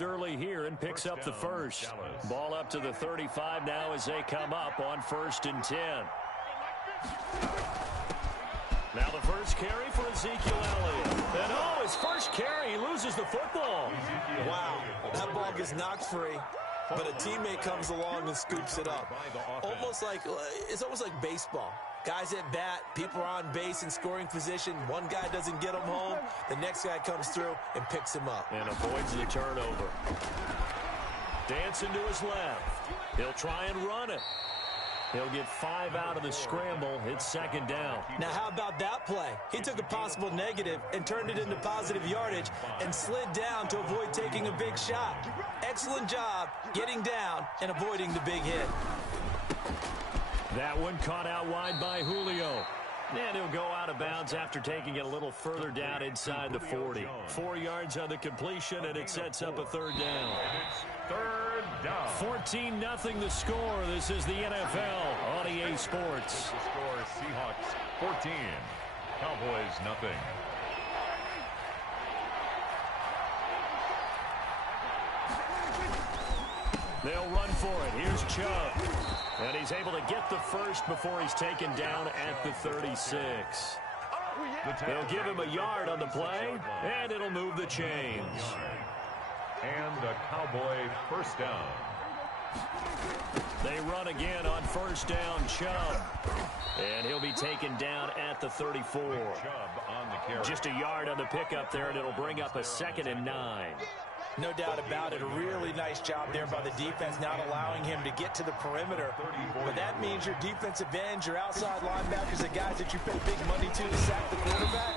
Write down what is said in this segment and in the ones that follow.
involved early here and picks up the first. Ball up to the 35 now as they come up on 1st and 10. Now the first carry for Ezekiel Elliott. And his first carry, he loses the football. Wow, that ball gets knocked free, but a teammate comes along and scoops it up. It's almost like baseball. Guys at bat, people are on base in scoring position. One guy doesn't get him home. The next guy comes through and picks him up. And avoids the turnover. Dancing to his left. He'll try and run it. He'll get 5 out of the scramble. It's 2nd down. Now, how about that play? He took a possible negative and turned it into positive yardage and slid down to avoid taking a big shot. Excellent job getting down and avoiding the big hit. That one caught out wide by Julio. And he'll go out of bounds after taking it a little further down inside the 40. 4 yards on the completion, and it sets up a 3rd down. 3rd down. 14-0 the score. This is the NFL on EA Sports. The score, Seahawks 14, Cowboys nothing. They'll run for it. Here's Chubb. And he's able to get the first before he's taken down at the 36. They'll give him a yard on the play, and it'll move the chains. And a Cowboy first down. They run again on 1st down, Chubb. And he'll be taken down at the 34. Chubb on the carry. Just a yard on the pickup there, and it'll bring up a 2nd and 9. No doubt about it. A really nice job there by the defense, not allowing him to get to the perimeter. But that means your defensive ends, your outside linebackers, the guys that you pay big money to sack the quarterback,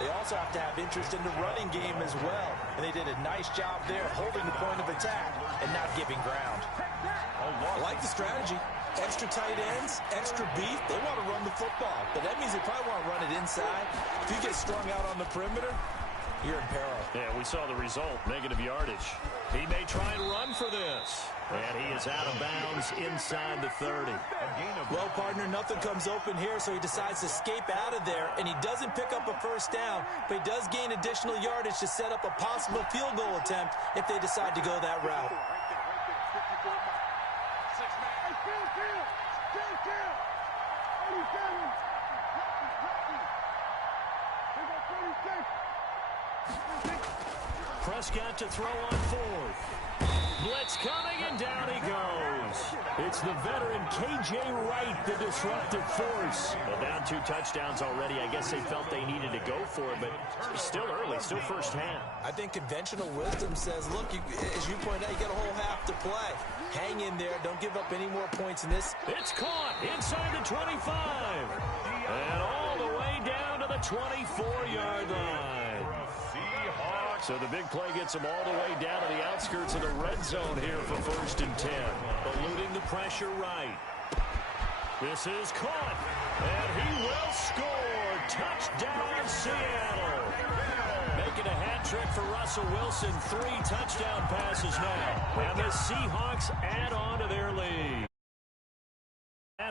they also have to have interest in the running game as well. And they did a nice job there holding the point of attack and not giving ground. I like the strategy. Extra tight ends, extra beef, they want to run the football. But that means they probably want to run it inside. If you get strung out on the perimeter, you're in peril. Yeah, we saw the result, negative yardage. He may try and run for this. And he is out of bounds inside the 30. Well, partner, nothing comes open here, so he decides to escape out of there, and he doesn't pick up a first down, but he does gain additional yardage to set up a possible field goal attempt if they decide to go that route. Prescott to throw on 4th. Blitz coming, and down he goes. It's the veteran K.J. Wright, the disruptive force. Well, down 2 touchdowns already. I guess they felt they needed to go for it, but still early, still first half. I think conventional wisdom says, look, as you point out, you got a whole half to play. Hang in there. Don't give up any more points in this. It's caught inside the 25. And all the way down to the 24-yard line. So the big play gets them all the way down to the outskirts of the red zone here for 1st and 10. Eluding the pressure right. This is caught. And he will score. Touchdown, Seattle. Making a hat trick for Russell Wilson. 3 touchdown passes now. And the Seahawks add on to their lead.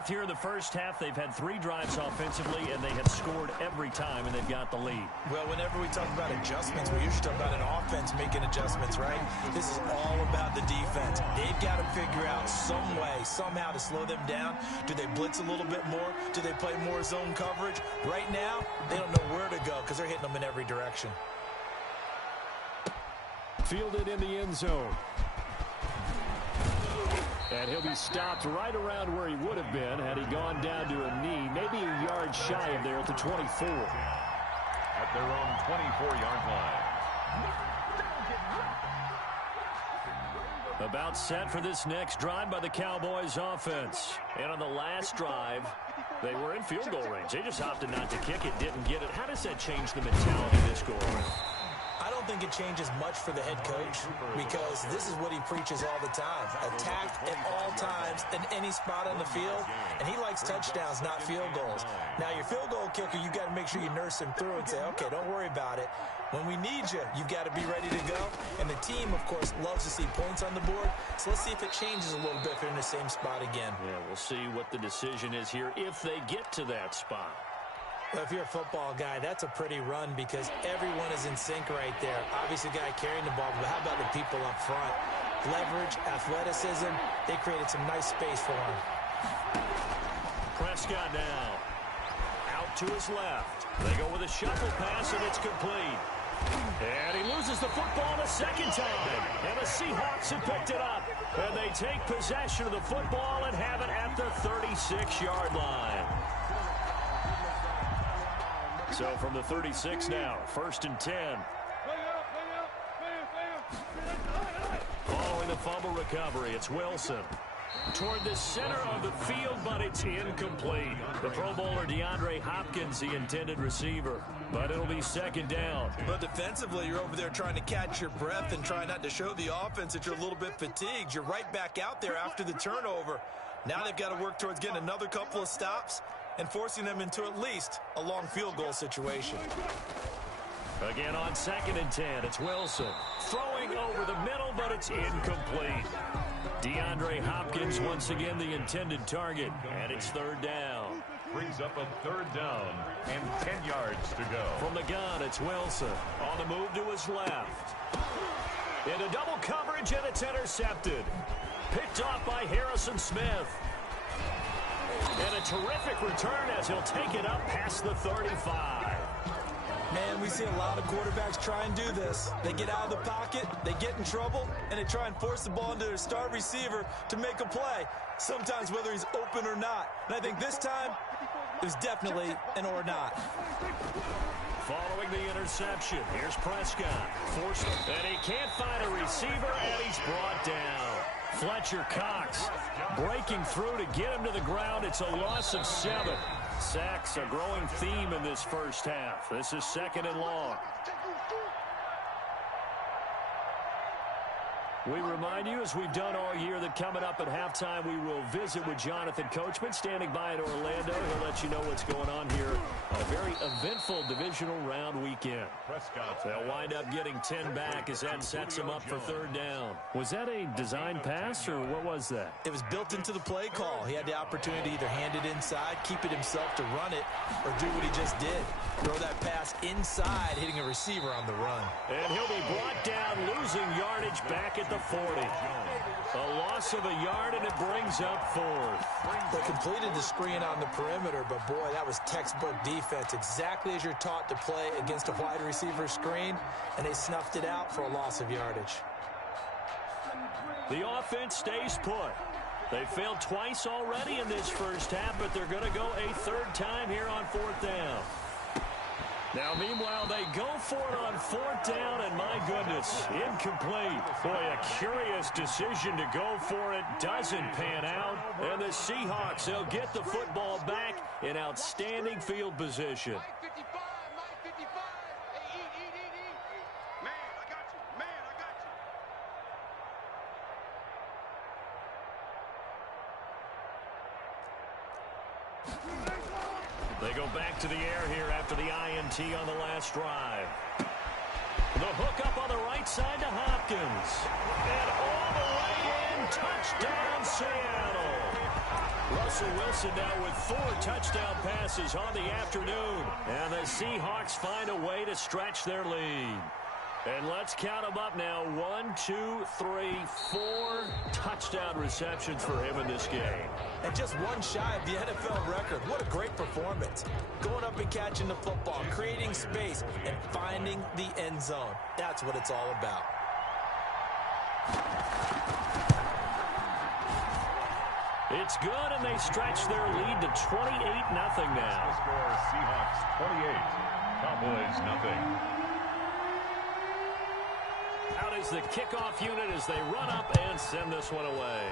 Here in the first half, they've had 3 drives offensively, and they have scored every time, and they've got the lead. Well, whenever we talk about adjustments, we usually talk about an offense making adjustments, right? This is all about the defense. They've got to figure out some way, somehow to slow them down. Do they blitz a little bit more? Do they play more zone coverage? Right now, they don't know where to go because they're hitting them in every direction. Fielded in the end zone. And he'll be stopped right around where he would have been had he gone down to a knee, maybe a yard shy of there at the 24. At their own 24-yard line. About set for this next drive by the Cowboys offense. And on the last drive, they were in field goal range. They just opted not to kick it, didn't get it. How does that change the mentality of this goal? I don't think it changes much for the head coach because this is what he preaches all the time. Attack at all times in any spot on the field, and he likes touchdowns, not field goals. Now, your field goal kicker, you got to make sure you nurse him through and say, okay, don't worry about it. When we need you, you've got to be ready to go. And the team, of course, loves to see points on the board. So let's see if it changes a little bit if they're in the same spot again. Yeah, we'll see what the decision is here if they get to that spot. Well, if you're a football guy, that's a pretty run because everyone is in sync right there. Obviously, the guy carrying the ball, but how about the people up front? Leverage, athleticism, they created some nice space for him. Prescott now. Out to his left. They go with a shuffle pass, and it's complete. And he loses the football the second time. And the Seahawks have picked it up. And they take possession of the football and have it at the 36-yard line. So from the 36 now, 1st and 10. Following the fumble recovery, it's Wilson. Toward the center of the field, but it's incomplete. The Pro Bowler DeAndre Hopkins, the intended receiver. But it'll be 2nd down. But defensively, you're over there trying to catch your breath and trying not to show the offense that you're a little bit fatigued. You're right back out there after the turnover. Now they've got to work towards getting another couple of stops and forcing them into at least a long field goal situation. Again on 2nd and 10, it's Wilson. Throwing over the middle, but it's incomplete. DeAndre Hopkins once again the intended target, and it's 3rd down. Brings up a 3rd down and 10 yards to go. From the gun, it's Wilson. On the move to his left. Into double coverage, and it's intercepted. Picked off by Harrison Smith. And a terrific return as he'll take it up past the 35. Man, we see a lot of quarterbacks try and do this. They get out of the pocket, they get in trouble, and they try and force the ball into their star receiver to make a play, sometimes whether he's open or not. And I think this time, it was definitely an or not. Following the interception, here's Prescott. Forced, and he can't find a receiver, and he's brought down. Fletcher Cox breaking through to get him to the ground. It's a loss of 7. Sacks, a growing theme in this first half. This is 2nd and long. We remind you, as we've done all year, that coming up at halftime, we will visit with Jonathan Coachman, standing by in Orlando. He'll let you know what's going on here on a very eventful divisional round weekend. They'll wind up getting 10 back as that sets them up for 3rd down. Was that a design pass, or what was that? It was built into the play call. He had the opportunity to either hand it inside, keep it himself to run it, or do what he just did. Throw that pass inside, hitting a receiver on the run. And he'll be brought down, losing yardage back at the 40. A loss of a yard, and it brings up 4th. They completed the screen on the perimeter, but boy, that was textbook defense. Exactly as you're taught to play against a wide receiver screen, and they snuffed it out for a loss of yardage. The offense stays put. They failed twice already in this first half, but they're going to go a 3rd time here on 4th down. Now, meanwhile, they go for it on 4th down, and my goodness, incomplete. Boy, a curious decision to go for it. Doesn't pan out. And the Seahawks, they'll get the football back in outstanding field position. They go back to the air here after the INT on the last drive. The hook up on the right side to Hopkins. And all the way in, touchdown Seattle. Russell Wilson now with 4 touchdown passes on the afternoon. And the Seahawks find a way to stretch their lead. And let's count them up now. 1, 2, 3, 4 touchdown receptions for him in this game. And just one shy of the NFL record. What a great performance. Going up and catching the football, creating space, and finding the end zone. That's what it's all about. It's good, and they stretch their lead to 28-0 now. Score Seahawks 28, Cowboys nothing. Out is the kickoff unit as they run up and send this one away.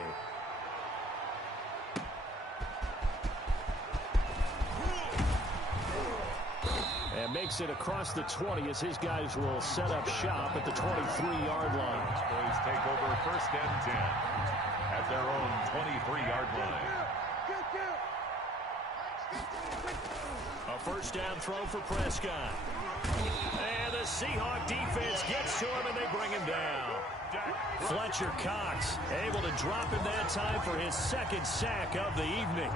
And makes it across the 20 as his guys will set up shop at the 23-yard line. Boys take over 1st and 10 at their own 23-yard line. A 1st down throw for Prescott. And the Seahawk defense gets to him, and they bring him down. Fletcher Cox able to drop him that time for his 2nd sack of the evening.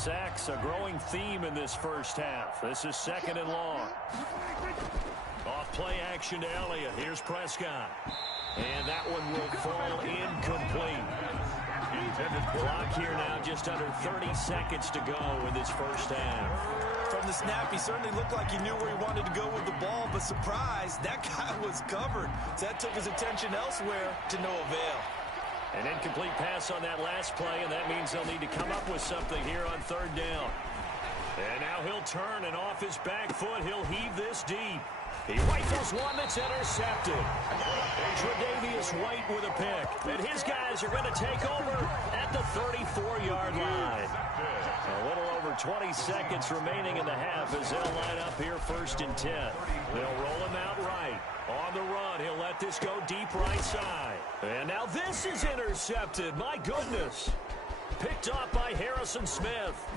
sacks, a growing theme in this first half. This is 2nd and long. Off play action to Elliott. Here's Prescott. And that one will fall incomplete. Clock here now, just under 30 seconds to go in this first half. From the snap, he certainly looked like he knew where he wanted to go with the ball, but surprise, that guy was covered. So that took his attention elsewhere to no avail. An incomplete pass on that last play, and that means they'll need to come up with something here on 3rd down. And now he'll turn, and off his back foot, he'll heave this deep. He rifles one that's intercepted. Tre'Davious White with a pick. And his guys are going to take over at the 34-yard line. A little over 20 seconds remaining in the half as they'll line up here 1st and 10. They'll roll him out right. On the run, he'll let this go deep right side. And now this is intercepted. My goodness. Picked off by Harrison Smith.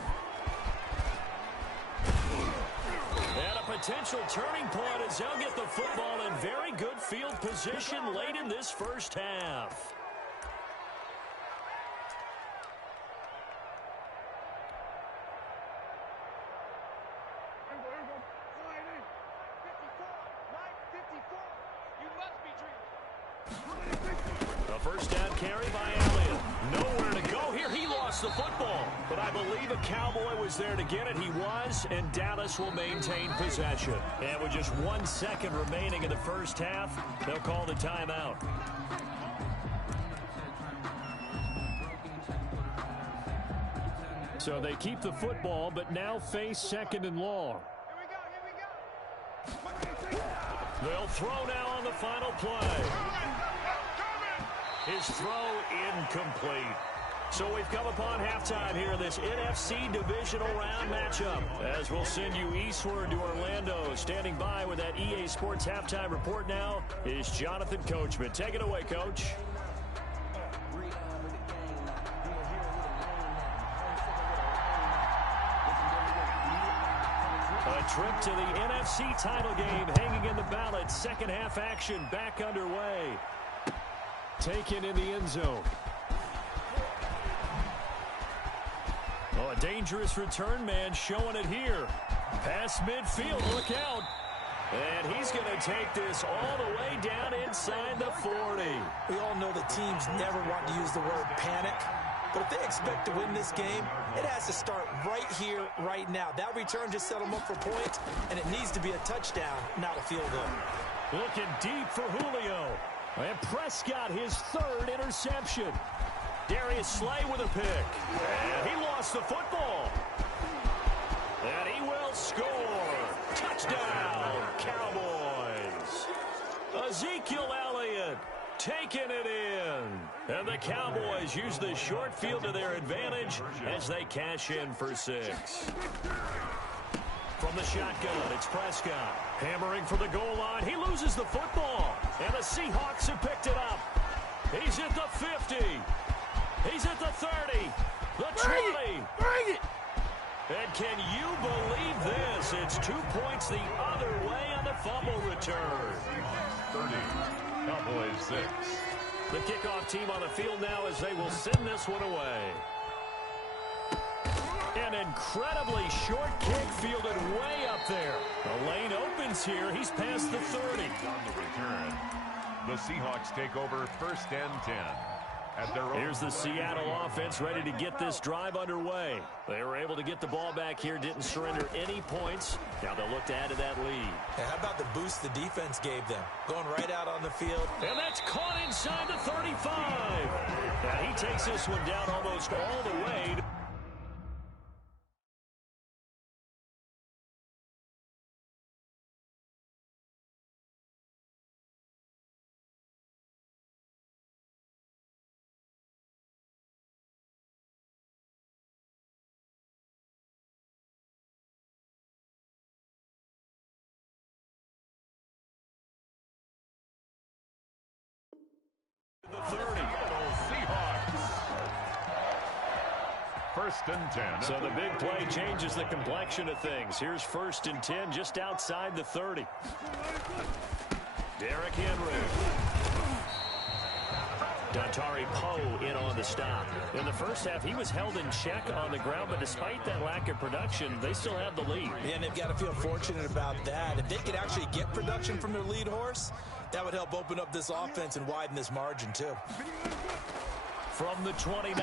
And a potential turning point as they'll get the football in very good field position late in this first half. A first down carry by Elliott. Nowhere to go here. He lost the football. But I believe a Cowboy was there to get it. He was, and Dallas will maintain possession. And with just 1 second remaining in the first half, they'll call the timeout. So they keep the football, but now face 2nd and long. They'll throw now on the final play. His throw incomplete. So we've come upon halftime here in this NFC Divisional Round matchup. As we'll send you eastward to Orlando. Standing by with that EA Sports Halftime Report now is Jonathan Coachman. Take it away, Coach. A trip to the NFC title game hanging in the balance. Second half action back underway. Taken in the end zone. Oh, a dangerous return man showing it here. Past midfield, look out. And he's going to take this all the way down inside the 40. We all know that teams never want to use the word panic. But if they expect to win this game, it has to start right here, right now. That return just set them up for points, and it needs to be a touchdown, not a field goal. Looking deep for Julio. And Prescott, his 3rd interception. Darius Slay with a pick. And he lost the football. And he will score. Touchdown, Cowboys. Ezekiel Elliott taking it in. And the Cowboys use the short field to their advantage as they cash in for 6. From the shotgun, it's Prescott. Hammering for the goal line. He loses the football. And the Seahawks have picked it up. He's at the 50. He's at the 30. The 20. Bring it! And can you believe this? It's 2 points the other way on the fumble return. 30. Cowboys 6. The kickoff team on the field now as they will send this one away. An incredibly short kick fielded way up there. The lane opens here. He's past the 30. On the return, the Seahawks take over 1st and 10. Here's the Seattle offense ready to get this drive underway. They were able to get the ball back here, didn't surrender any points. Now they'll look to add to that lead. And how about the boost the defense gave them? Going right out on the field. And that's caught inside the 35. Now he takes this one down almost all the way. The 30. Seahawks. 1st and 10. So the big play changes the complexion of things. Here's 1st and 10 just outside the 30. Derrick Henry. Dontari Poe in on the stop. In the first half, he was held in check on the ground, but despite that lack of production, they still have the lead. Yeah, and they've got to feel fortunate about that. If they could actually get production from their lead horse, that would help open up this offense and widen this margin, too. From the 29,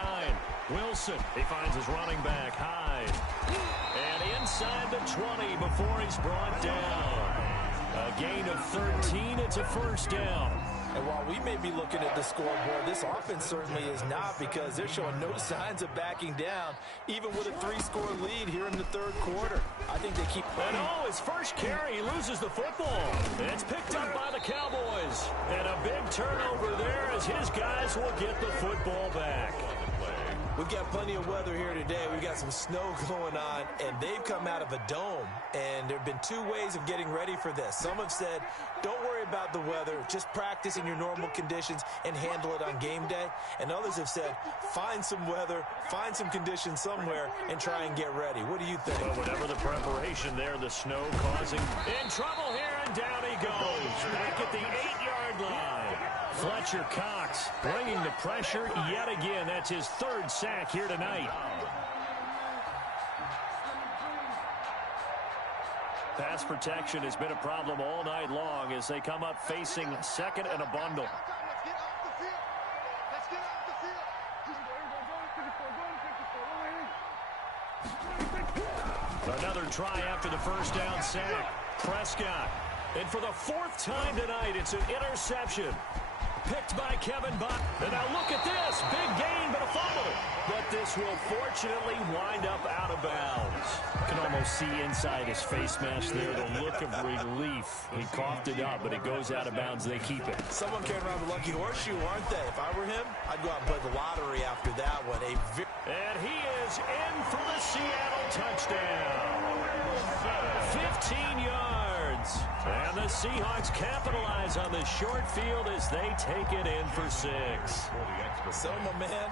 Wilson. He finds his running back, Hyde. And inside the 20 before he's brought down. A gain of 13. It's a first down. And while we may be looking at the scoreboard, this offense certainly is not, because they're showing no signs of backing down, even with a 3-score lead here in the third quarter. I think they keep playing. And his first carry, he loses the football. It's picked up by the Cowboys. And a big turnover there as his guys will get the football back. We've got plenty of weather here today. We've got some snow going on, and they've come out of a dome. And there have been two ways of getting ready for this. Some have said, don't worry about the weather. Just practice in your normal conditions and handle it on game day. And others have said, find some weather, find some conditions somewhere, and try and get ready. What do you think? Well, whatever the preparation there, the snow causing in trouble here, and down he goes. Back at the 8-yard line. Fletcher Cox bringing the pressure yet again. That's his third sack here tonight. Pass protection has been a problem all night long as they come up facing second and a bundle. Another try after the first down sack. Prescott. And for the fourth time tonight, it's an interception. Picked by Kevin Buck. And now look at this. Big gain, but a fumble. But this will fortunately wind up out of bounds. You can almost see inside his face mask there the look of relief. He coughed it up, but it goes out of bounds. They keep it. Someone came around the lucky horseshoe, aren't they? If I were him, I'd go out and play the lottery after that one. And he is in for the Seattle touchdown. 15 yards. And the Seahawks capitalize on the short field as they take it in for 6. So, my man,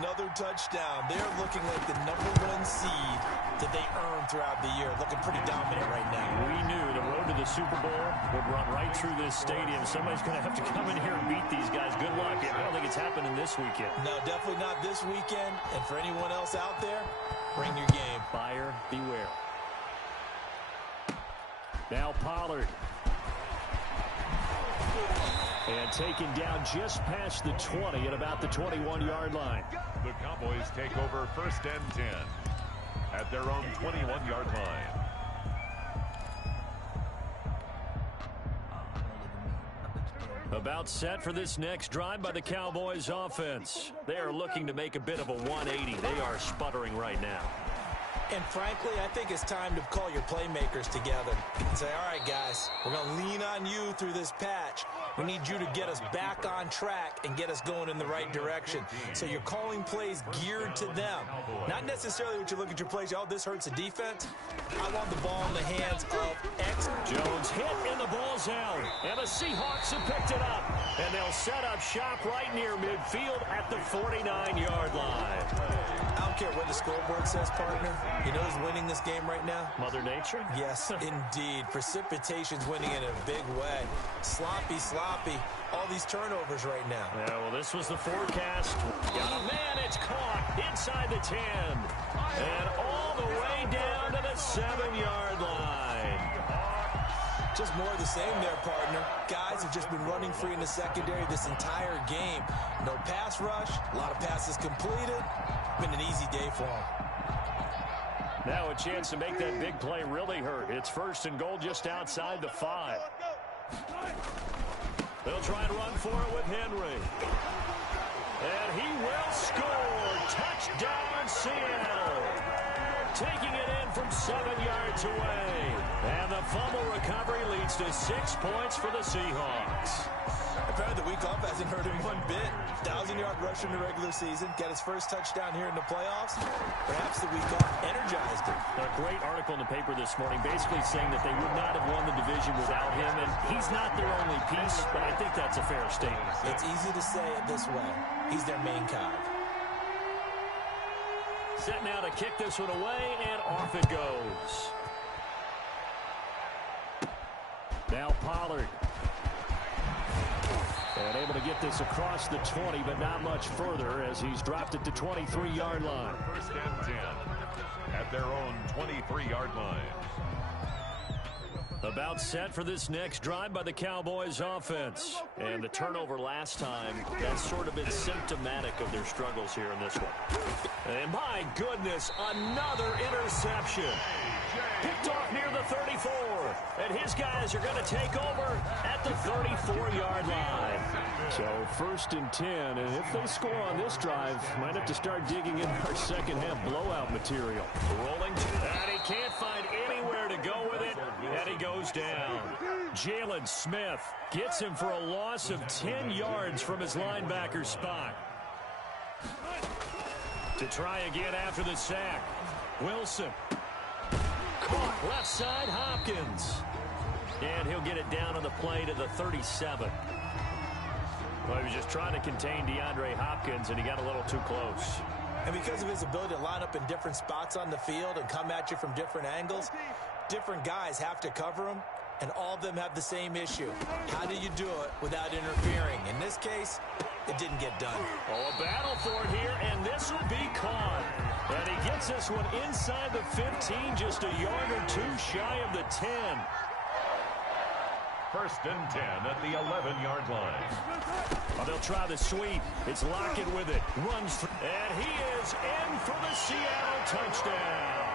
another touchdown. They're looking like the #1 seed that they earned throughout the year. Looking pretty dominant right now. We knew the road to the Super Bowl would run right through this stadium. Somebody's going to have to come in here and beat these guys. Good luck. I don't think it's happening this weekend. No, definitely not this weekend. And for anyone else out there, bring your game. Buyer beware. Now Pollard. And taken down just past the 20 at about the 21-yard line. The Cowboys take over first and 10 at their own 21-yard line. About set for this next drive by the Cowboys offense. They are looking to make a bit of a 180. They are sputtering right now. And frankly, I think it's time to call your playmakers together and say, all right, guys, we're going to lean on you through this patch. We need you to get us back on track and get us going in the right direction. So you're calling plays geared to them. Not necessarily what you look at your plays, oh, this hurts the defense. I want the ball in the hands of X. Jones hit and the ball's out. And the Seahawks have picked it up. And they'll set up shop right near midfield at the 49-yard line. I don't care what the scoreboard says, partner. You know who's winning this game right now? Mother Nature? Yes, indeed. Precipitation's winning in a big way. Sloppy. All these turnovers right now. Yeah, well, this was the forecast. Got a man, it's caught inside the 10. And all the way down to the 7-yard line. Just more of the same there, partner. Guys have just been running free in the secondary this entire game. No pass rush, a lot of passes completed. Been an easy day for them. Now a chance to make that big play really hurt. It's first and goal just outside the 5. They'll try and run for it with Henry. And he will score. Touchdown, Seattle. Taking it in from 7 yards away. And the fumble recovery leads to 6 points for the Seahawks. Apparently the week off hasn't hurt him one bit. 1,000-yard rush in the regular season. Got his first touchdown here in the playoffs. Perhaps the week off energized him. A great article in the paper this morning basically saying that they would not have won the division without him. And he's not their only piece, but I think that's a fair statement. It's easy to say it this way. He's their main cog. Set now to kick this one away, and off it goes. Now Pollard. And able to get this across the 20, but not much further as he's dropped it to 23-yard line. First and 10 at their own 23-yard line. About set for this next drive by the Cowboys offense. And the turnover last time, that's sort of been symptomatic of their struggles here in this one. And my goodness, another interception. Picked off near the 34. And his guys are going to take over at the 34-yard line. So first and 10. And if they score on this drive, might have to start digging in our second half blowout material. Rolling. And he can't find anywhere to go with it. And he goes down. Jalen Smith gets him for a loss of 10 yards from his linebacker spot. To try again after the sack. Wilson. Caught left side, Hopkins. And he'll get it down on the play to the 37. Well, he was just trying to contain DeAndre Hopkins, and he got a little too close. And because of his ability to line up in different spots on the field and come at you from different angles, different guys have to cover him, and all of them have the same issue. How do you do it without interfering? In this case, it didn't get done. Oh, a battle for it here, and this will be caught. And he gets this one inside the 15, just a yard or two shy of the 10. First and 10 at the 11-yard line. Oh, they'll try the sweep. It's Lockett with it. Runs through. And he is in for the Seattle touchdown.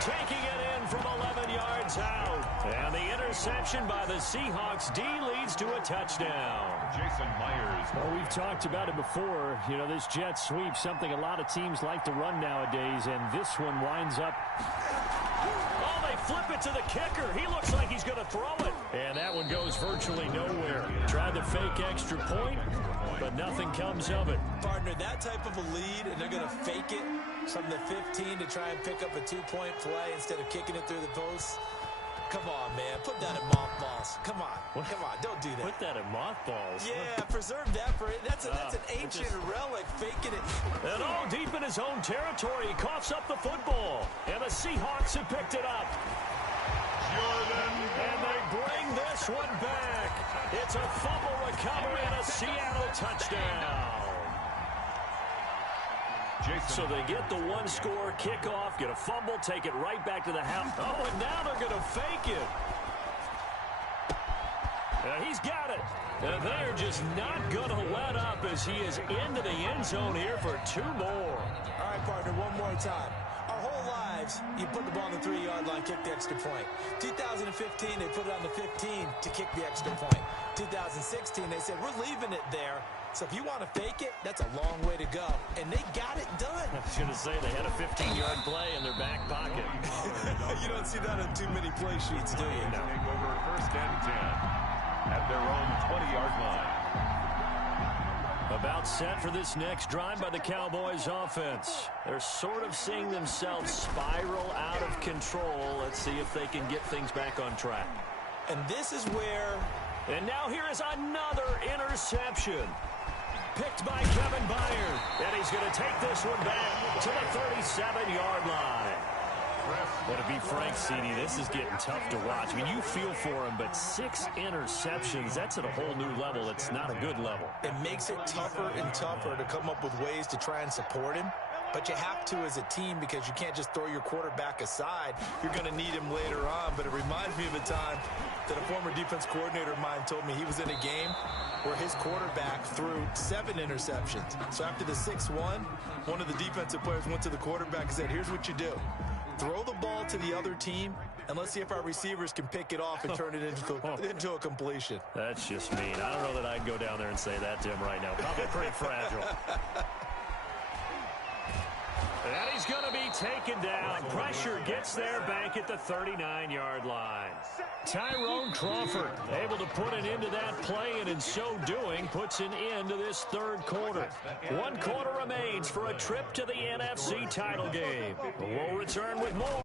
Taking it in from 11 yards out. And the interception by the Seahawks D leads to a touchdown. Jason Myers. Well, we've talked about it before. You know, this jet sweep, something a lot of teams like to run nowadays, and this one winds up. Oh, they flip it to the kicker. He looks like he's going to throw it. And that one goes virtually nowhere. Tried the fake extra point, but nothing comes of it. Partner, that type of a lead, and they're going to fake it from the 15 to try and pick up a 2-point play instead of kicking it through the post. Come on, man. Put that in mothballs. Come on. Come on. Don't do that. Put that in mothballs. Yeah, preserve that for it. That's an ancient relic, faking it. And all deep in his own territory, he coughs up the football. And the Seahawks have picked it up. Jordan. And they bring this one back. It's a fumble recovery and a Seattle touchdown. So they get the one-score kickoff, get a fumble, take it right back to the house. Oh, and now they're going to fake it. He's got it. And they're just not going to let up as he is into the end zone here for two more. All right, partner, one more time. Our whole lives, you put the ball on the 3-yard line, kick the extra point. 2015, they put it on the 15 to kick the extra point. 2016, they said, we're leaving it there. So if you want to fake it, that's a long way to go. And they got it done. I was going to say they had a 15-yard play in their back pocket. You don't see that on too many play sheets, do you? No. Take over first and 10 at their own 20-yard line. About set for this next drive by the Cowboys offense. They're sort of seeing themselves spiral out of control. Let's see if they can get things back on track. And this is where... And now here is another interception. Picked by Kevin Byard. And he's going to take this one back to the 37-yard line. Well, to be frank, CD, this is getting tough to watch. I mean, you feel for him, but 6 interceptions, that's at a whole new level. It's not a good level. It makes it tougher and tougher to come up with ways to try and support him. But you have to as a team because you can't just throw your quarterback aside. You're going to need him later on. But it reminds me of a time that a former defense coordinator of mine told me he was in a game where his quarterback threw 7 interceptions. So after the 6-1, one of the defensive players went to the quarterback and said, here's what you do. Throw the ball to the other team, and let's see if our receivers can pick it off and turn it into a completion. That's just mean. I don't know that I'd go down there and say that to him right now. Probably pretty fragile. And he's going to be taken down. Pressure gets there back at the 39-yard line. Tyrone Crawford able to put an end to that play, and in so doing puts an end to this third quarter. 1 quarter remains for a trip to the NFC title game. We'll return with more.